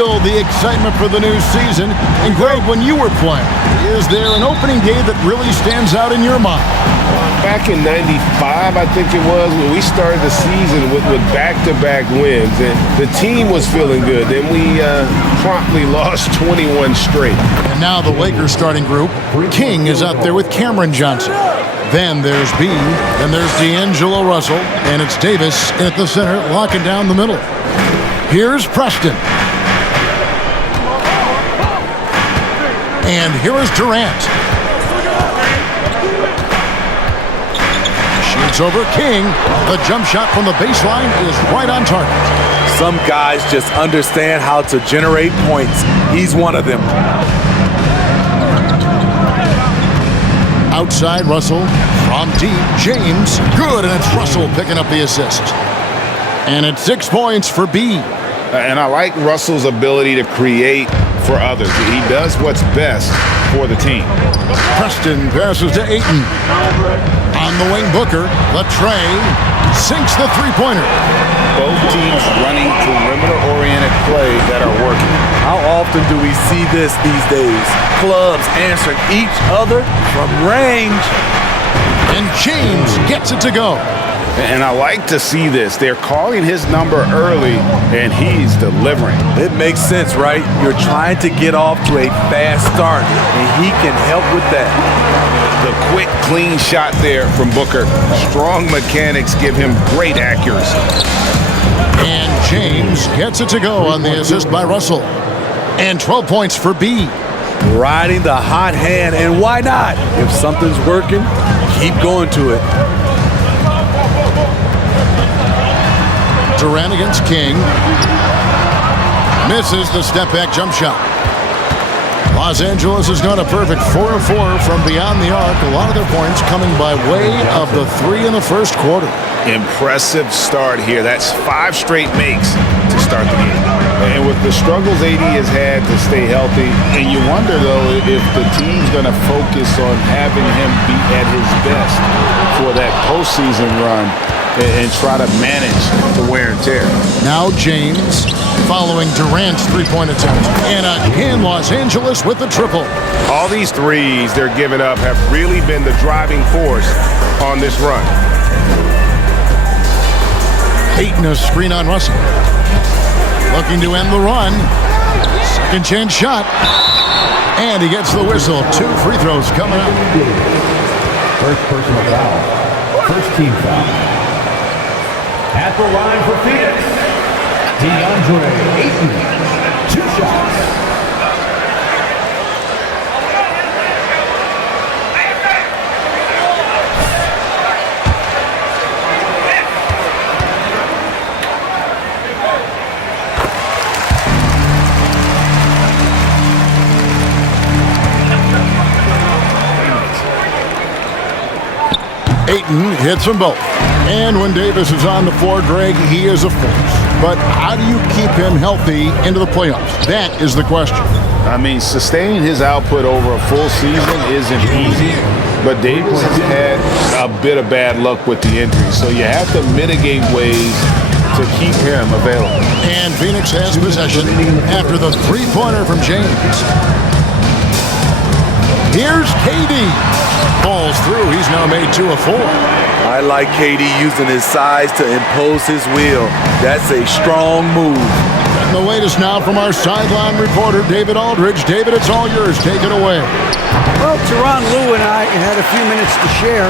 feel the excitement for the new season. And Greg, when you were playing, is there an opening day that really stands out in your mind? Back in '95, I think it was, when we started the season with back-to-back wins, and the team was feeling good. Then we promptly lost 21 straight. And now the Lakers starting group. King is out there with Cameron Johnson. Then there's B, then there's D'Angelo Russell, and it's Davis at the center, locking down the middle. Here's Preston. And here is Durant. Shoots over King. The jump shot from the baseline is right on target. Some guys just understand how to generate points. He's one of them. Outside Russell, from deep, James, good, and it's Russell picking up the assist. And it's 6 points for B. And I like Russell's ability to create for others. He does what's best for the team. Preston passes to Ayton. On the wing, Booker, Latrey sinks the three-pointer. Both teams running perimeter-oriented play that are working. How often do we see this these days? Clubs answering each other from range. And James gets it to go. And I like to see this. They're calling his number early, and he's delivering. It makes sense, right? You're trying to get off to a fast start, and he can help with that. The quick, clean shot there from Booker. Strong mechanics give him great accuracy. And James gets it to go on the assist by Russell. And 12 points for B. Riding the hot hand, and why not? If something's working, keep going to it. Durant against King. Misses the step-back jump shot. Los Angeles has gone a perfect 4 of 4 from beyond the arc. A lot of their points coming by way of the three in the first quarter. Impressive start here. That's 5 straight makes to start the game. And with the struggles AD has had to stay healthy, and you wonder, though, if the team's going to focus on having him be at his best for that postseason run and try to manage the wear and tear. Now James following Durant's three-point attempt. And again, Los Angeles with the triple. All these threes they're giving up have really been the driving force on this run. Ayton a screen on Russell. Looking to end the run. Second chance shot. And he gets the whistle. 2 free throws coming up. First personal foul. First team foul. At the line for Phoenix, DeAndre Ayton, 2 shots. Ayton hits them both. And when Davis is on the floor, Greg, he is a force. But how do you keep him healthy into the playoffs? That is the question. I mean, sustaining his output over a full season isn't easy, but Davis has had a bit of bad luck with the injury, so you have to mitigate ways to keep him available. And Phoenix has possession after the three-pointer from James. Here's KD. Falls through. He's now made 2 of 4. I like KD using his size to impose his will. That's a strong move. And the latest now from our sideline reporter, David Aldridge. David, it's all yours. Take it away. Well, Tyronn Lue and I had a few minutes to share.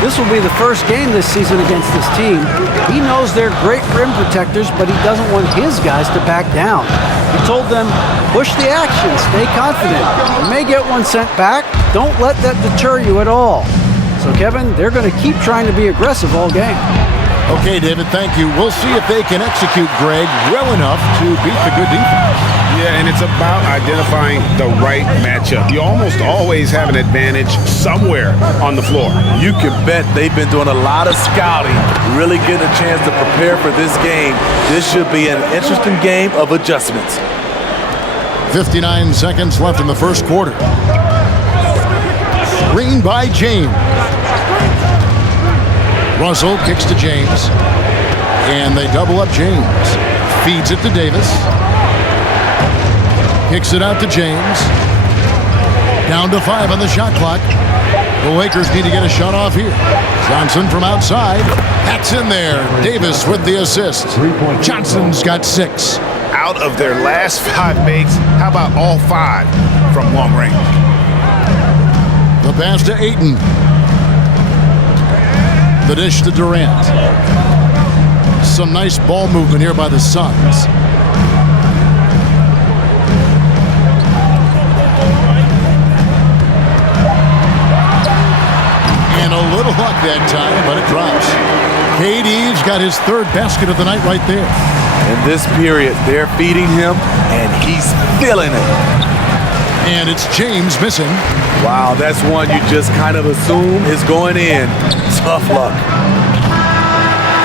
This will be the first game this season against this team. He knows they're great rim protectors, but he doesn't want his guys to back down. He told them, push the action, stay confident. You may get one sent back. Don't let that deter you at all. So, Kevin, they're going to keep trying to be aggressive all game. Okay, David, thank you. We'll see if they can execute Greg well enough to beat the good defense. Yeah, and it's about identifying the right matchup. You almost always have an advantage somewhere on the floor. You can bet they've been doing a lot of scouting, really getting a chance to prepare for this game. This should be an interesting game of adjustments. 59 seconds left in the first quarter. Screen by James. Russell kicks to James. And they double up James. Feeds it to Davis. Kicks it out to James. Down to 5 on the shot clock. The Lakers need to get a shot off here. Johnson from outside. That's in there. Davis with the assist. Johnson's got 6. Out of their last 5 makes, how about all 5 from long range? The pass to Ayton. The dish to Durant. Some nice ball movement here by the Suns. And a little luck that time, but it drops. KD's got his 3rd basket of the night right there. In this period, they're feeding him, and he's feeling it. And it's James missing. Wow, that's one you just kind of assume is going in. Tough luck.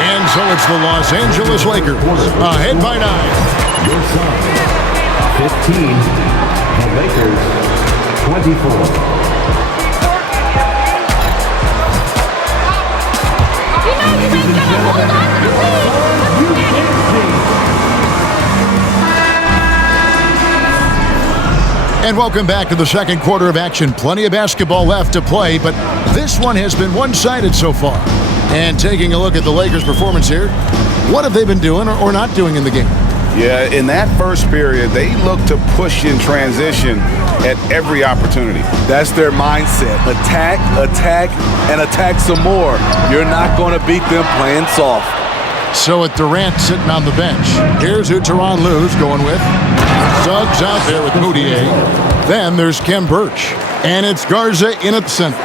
And so it's the Los Angeles Lakers ahead by 9. Your Suns, 15. The Lakers, 24. And welcome back to the second quarter of action. Plenty of basketball left to play, but this one has been one-sided so far. And taking a look at the Lakers' performance here, what have they been doing or not doing in the game? Yeah, in that first period, they looked to push in transition at every opportunity. That's their mindset. Attack, attack, and attack some more. You're not going to beat them playing soft. So with Durant sitting on the bench, here's who Tyronn Lue's going with. Suggs out there with Moutier. Then there's Kem Birch. And it's Garza in at the center.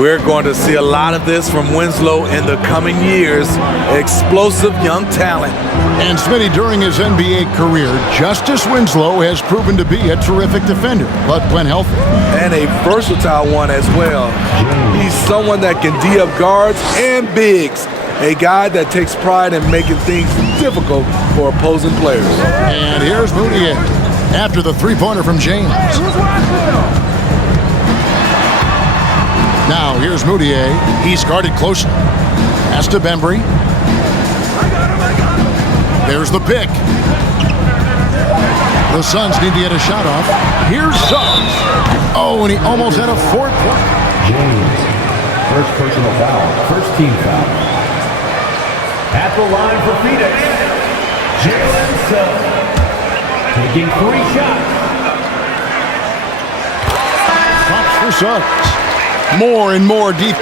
We're going to see a lot of this from Winslow in the coming years. Explosive young talent. And Smitty, during his NBA career, Justice Winslow has proven to be a terrific defender, but when healthy. And a versatile one as well. He's someone that can D-up guards and bigs. A guy that takes pride in making things difficult for opposing players. And here's Moutier after the three-pointer from James. Now here's Moutier. He's guarded closely. Pass to Bembry. There's the pick. The Suns need to get a shot off. Here's Suggs. Oh, and he almost had a 4th point. James, first personal foul, first team foul. At the line for Phoenix, Jalen Suggs, taking 3 shots. Stops for Suggs. More and more deep.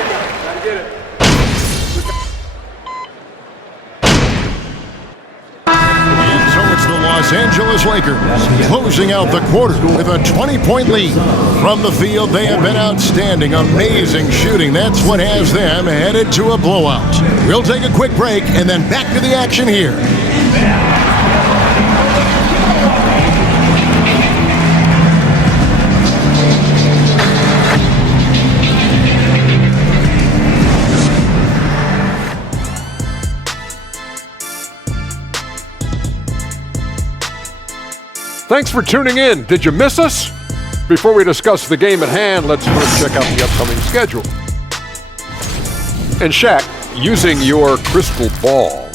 And so it's the Los Angeles Lakers closing out the quarter with a 20-point lead. From the field, they have been outstanding. Amazing shooting. That's what has them headed to a blowout. We'll take a quick break and then back to the action here. Thanks for tuning in. Did you miss us? Before we discuss the game at hand, let's first check out the upcoming schedule. And Shaq, using your crystal ball,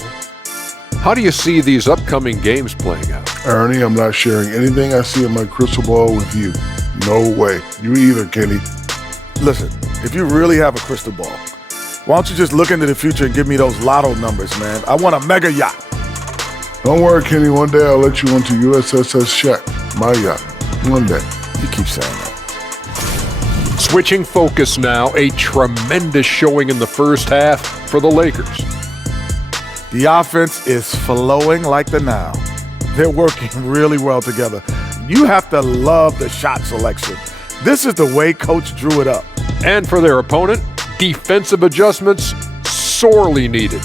how do you see these upcoming games playing out? Ernie, I'm not sharing anything I see in my crystal ball with you. No way. You either, Kenny. Listen, if you really have a crystal ball, why don't you just look into the future and give me those lotto numbers, man? I want a mega yacht. Don't worry, Kenny. One day I'll let you onto USSS Shaq, my yacht. One day. You keep saying that. Switching focus now, a tremendous showing in the first half for the Lakers. The offense is flowing like the Nile. They're working really well together. You have to love the shot selection. This is the way Coach drew it up. And for their opponent, defensive adjustments sorely needed.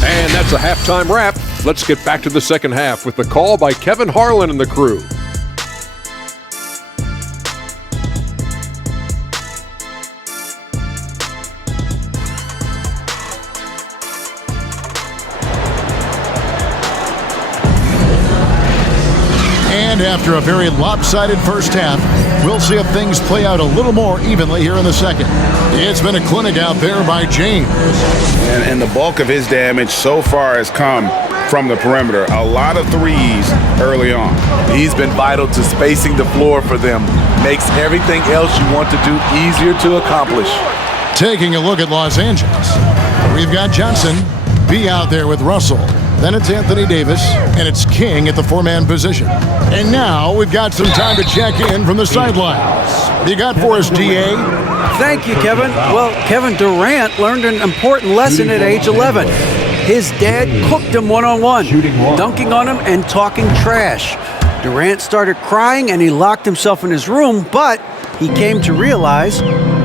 And that's a halftime wrap. Let's get back to the second half with the call by Kevin Harlan and the crew. And after a very lopsided first half, we'll see if things play out a little more evenly here in the second. It's been a clinic out there by James. And the bulk of his damage so far has come from the perimeter. A lot of threes early on. He's been vital to spacing the floor for them. Makes everything else you want to do easier to accomplish. Taking a look at Los Angeles, we've got Johnson, B out there with Russell. Then it's Anthony Davis, and it's King at the four-man position. And now we've got some time to check in from the sidelines. You got for us, D.A.? Thank you, Kevin. Well, Kevin Durant learned an important lesson at age 11. His dad cooked him one-on-one, dunking on him and talking trash. Durant started crying and he locked himself in his room, but he came to realize,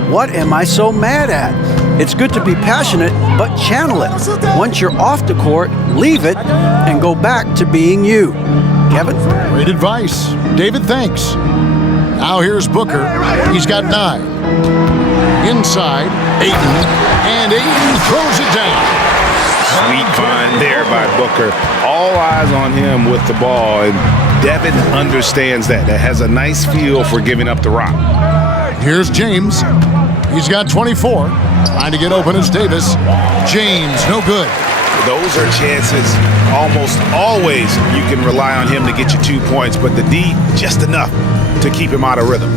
what am I so mad at? It's good to be passionate, but channel it. Once you're off the court, leave it and go back to being you. Kevin? Great advice. David, thanks. Now here's Booker. He's got 9. Inside, Ayton, and Ayton throws it down. Sweet find there by Booker. All eyes on him with the ball, and Devin understands that. That has a nice feel for giving up the rock. Here's James. He's got 24. Trying to get open is Davis. James, no good. Those are chances almost always you can rely on him to get you 2 points, but the D, just enough to keep him out of rhythm.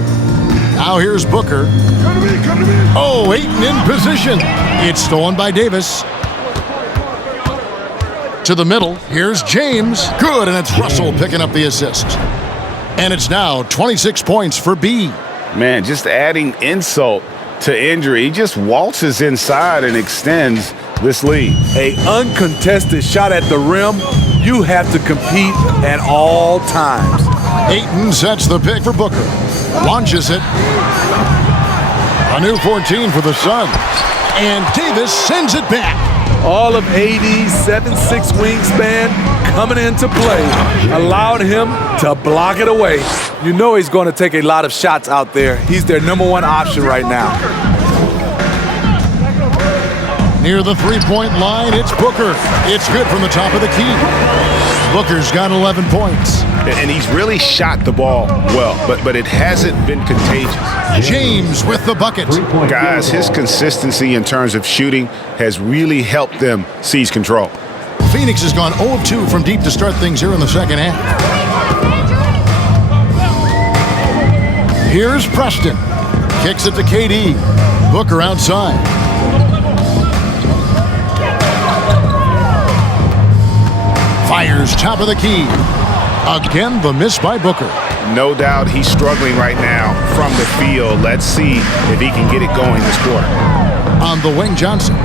Now here's Booker. Come to me. Oh, Ayton in position. It's stolen by Davis. To the middle, here's James. Good, and it's Russell picking up the assist. And it's now 26 points for B. Man, just adding insult to injury. He just waltzes inside and extends this lead. A uncontested shot at the rim, you have to compete at all times. Ayton sets the pick for Booker. Launches it. A new 14 for the Suns. And Davis sends it back. All of AD's 7'6" wingspan coming into play allowed him to block it away. You know he's going to take a lot of shots out there. He's their #1 option right now. Near the three-point line, it's Booker. It's good from the top of the key. Booker's got 11 points. And he's really shot the ball well, but it hasn't been contagious. James with the bucket. Guys, his consistency in terms of shooting has really helped them seize control. Phoenix has gone 0 of 2 from deep to start things here in the second half. Here's Preston. Kicks it to KD. Booker outside. Fires top of the key. Again, the miss by Booker. No doubt he's struggling right now from the field. Let's see if he can get it going this quarter. On the wing, Johnson.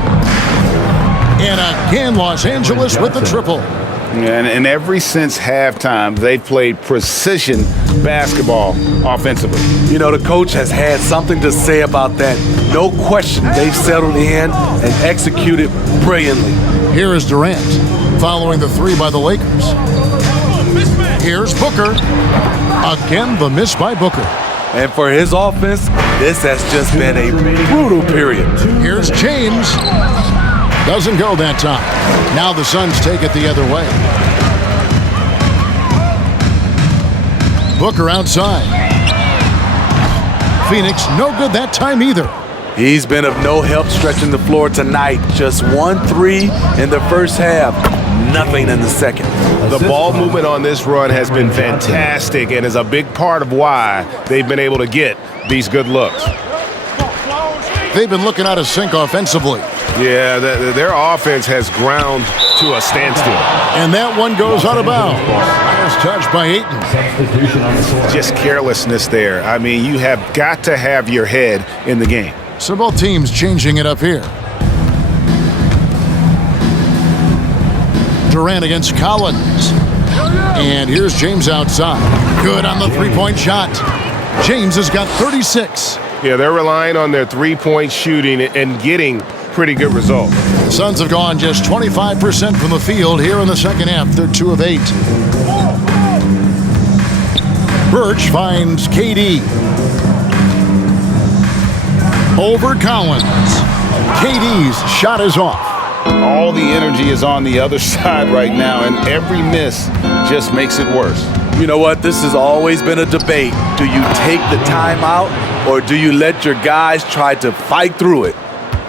And again, Los Angeles with the triple. And ever since halftime, they've played precision basketball offensively. You know, the coach has had something to say about that. No question, they've settled in and executed brilliantly. Here is Durant, following the 3 by the Lakers. Here's Booker. Again, the miss by Booker. And for his offense, this has just been a brutal period. Here's James. Doesn't go that time. Now the Suns take it the other way. Booker outside. Phoenix, no good that time either. He's been of no help stretching the floor tonight. Just 1 3 in the first half. Nothing in the second. The ball movement on this run has been fantastic and is a big part of why they've been able to get these good looks. They've been looking out of sync offensively. Yeah, their offense has ground to a standstill. And that one goes out of bounds. Last touch by Ayton. Just carelessness there. I mean, you have got to have your head in the game. So both teams changing it up here. Durant against Collins. And here's James outside. Good on the three-point shot. James has got 36. Yeah, they're relying on their three-point shooting and getting pretty good results. The Suns have gone just 25% from the field here in the second half. They're 2 of 8. Birch finds KD. Over Collins. KD's shot is off. All the energy is on the other side right now, and every miss just makes it worse. You know what? This has always been a debate. Do you take the timeout or do you let your guys try to fight through it?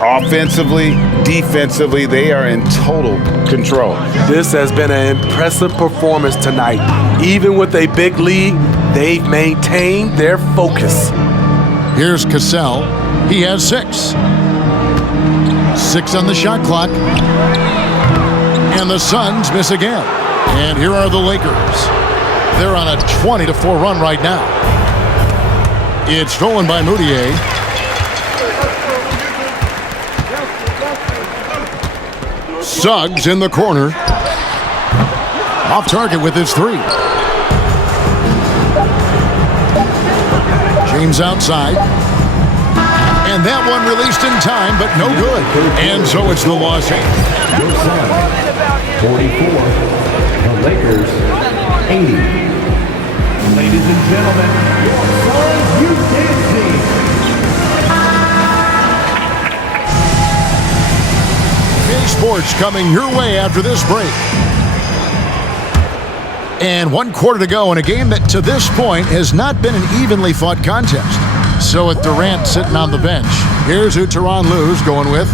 Offensively, defensively, they are in total control. This has been an impressive performance tonight. Even with a big lead, they've maintained their focus. Here's Cassell. He has 6. 6 on the shot clock. And the Suns miss again. And here are the Lakers. They're on a 20-4 run right now. It's stolen by Moutier. Suggs in the corner. Off target with his 3. James outside. And that one released in time, but no good. And so it's the Los Angeles. 44. The Lakers, 80. Ladies and gentlemen, your Suns UK team. Sports coming your way after this break. And 1 quarter to go in a game that to this point has not been an evenly fought contest. So with Durant sitting on the bench, here's who Tyronn Lue's going with.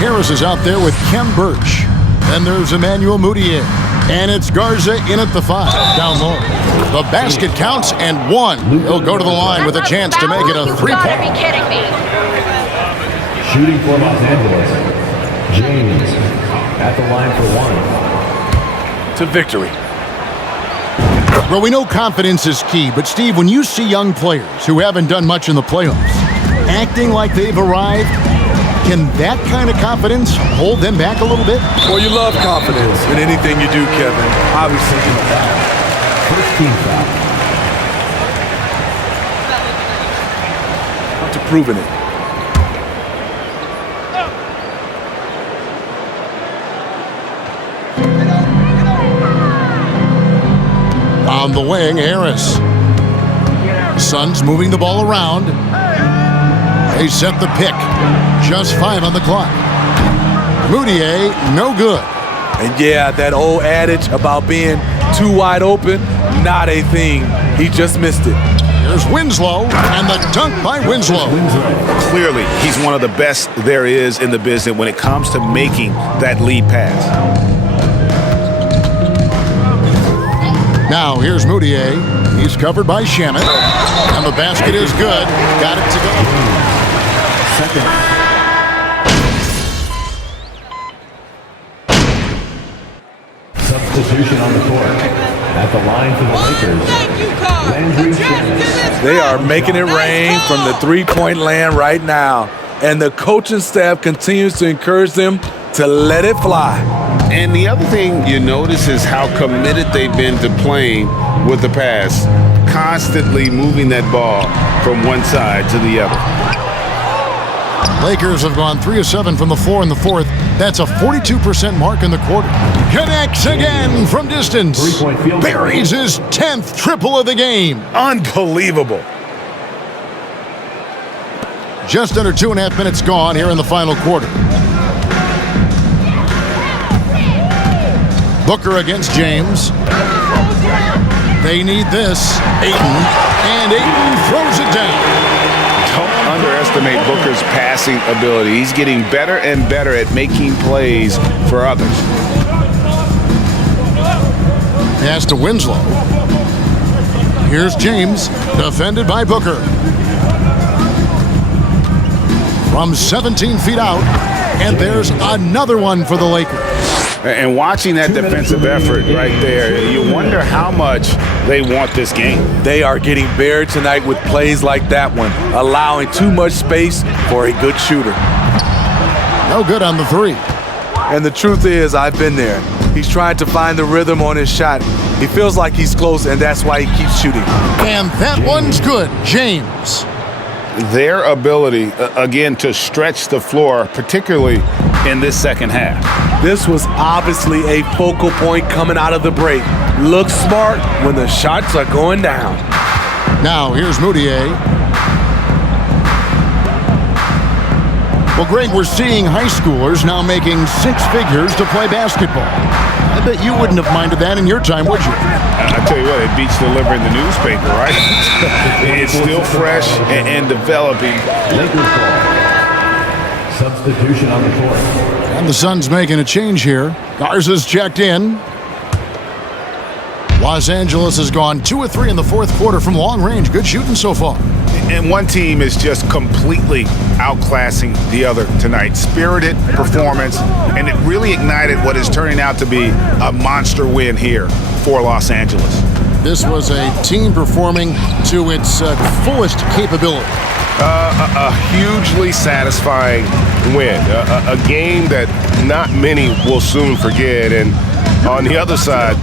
Harris is out there with Kem Birch. Then there's Emmanuel Moutier. And it's Garza in at the 5, down low. The basket counts and 1. He'll go to the line with a chance to make it a 3-point. You gotta be kidding me. Shooting for Los Angeles, James at the line for 1. To victory. Well, we know confidence is key, but Steve, when you see young players who haven't done much in the playoffs acting like they've arrived, can that kind of confidence hold them back a little bit? Well, you love confidence in anything you do, Kevin. Obviously, you know that. First team foul. Not to proving it. On the wing, Harris. Suns moving the ball around. They set the pick. Just 5 on the clock. Moutier, no good. And yeah, that old adage about being too wide open, not a thing. He just missed it. Here's Winslow, and the dunk by Winslow. Clearly, he's one of the best there is in the business when it comes to making that lead pass. Now here's Moutier. He's covered by Shamet. And the basket is good. Got it to go. Second. Substitution on the court. At the line for the Lakers, Landry Shamet. They are making it rain from the three-point land right now. And the coaching staff continues to encourage them to let it fly. And the other thing you notice is how committed they've been to playing with the pass, constantly moving that ball from one side to the other. Lakers have gone 3 of 7 from the floor in the 4th. That's a 42% mark in the quarter. Connects again from distance. Three-point field goal. Buries his 10th triple of the game. Unbelievable. Just under 2.5 minutes gone here in the final quarter. Booker against James. They need this. Ayton. And Ayton throws it down. Don't underestimate Booker's passing ability. He's getting better and better at making plays for others. Pass to Winslow. Here's James, defended by Booker. From 17 feet out, and there's another one for the Lakers. And watching that defensive effort right there, you wonder how much they want this game. They are getting buried tonight with plays like that one, allowing too much space for a good shooter. No good on the 3. And the truth is, I've been there. He's trying to find the rhythm on his shot. He feels like he's close, and that's why he keeps shooting. And that one's good. James. Their ability, again, to stretch the floor, particularly in this second half. This was obviously a focal point coming out of the break. Look smart when the shots are going down. Now, here's Moutier. Well, Greg, we're seeing high schoolers now making 6 figures to play basketball. I bet you wouldn't have minded that in your time, would you? I tell you what, it beats delivering the newspaper, right? It's still fresh and developing. Lakers ball. Substitution on the court. And the Suns making a change here. Garza's checked in. Los Angeles has gone 2 of 3 in the fourth quarter from long range. Good shooting so far. And one team is just completely outclassing the other tonight. Spirited performance, and it really ignited what is turning out to be a monster win here for Los Angeles. This was a team performing to its fullest capability. A hugely satisfying win. A game that not many will soon forget. And on the other side,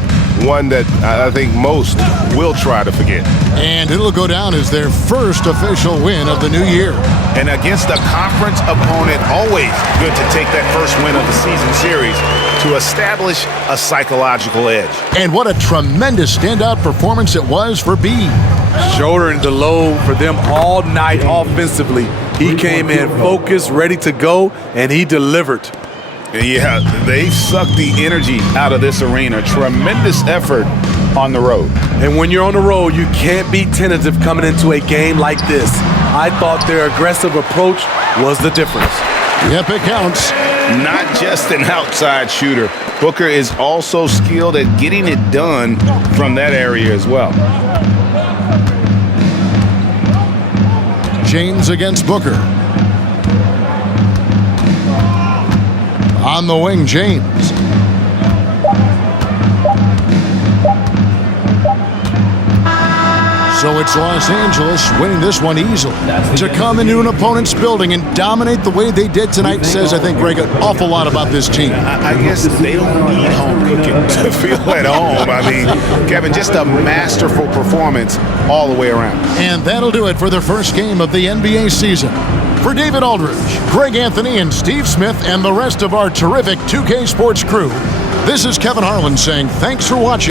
one that I think most will try to forget. And it'll go down as their first official win of the new year. And against a conference opponent, always good to take that first win of the season series to establish a psychological edge. And what a tremendous standout performance it was for B. Shouldering the load for them all night offensively. He came in focused, ready to go, and he delivered. Yeah, they sucked the energy out of this arena. Tremendous effort on the road. And when you're on the road, you can't be tentative coming into a game like this. I thought their aggressive approach was the difference. Yep, it counts. Not just an outside shooter. Booker is also skilled at getting it done from that area as well. James against Booker. On the wing, James. So it's Los Angeles winning this one easily. To come into an opponent's building and dominate the way they did tonight says, I think, Greg, an awful lot about this team. I guess they don't need home cooking to feel at home. I mean, Kevin, just a masterful performance all the way around. And that'll do it for the first game of the NBA season. For David Aldridge, Greg Anthony, and Steve Smith, and the rest of our terrific 2K Sports crew, this is Kevin Harlan saying thanks for watching.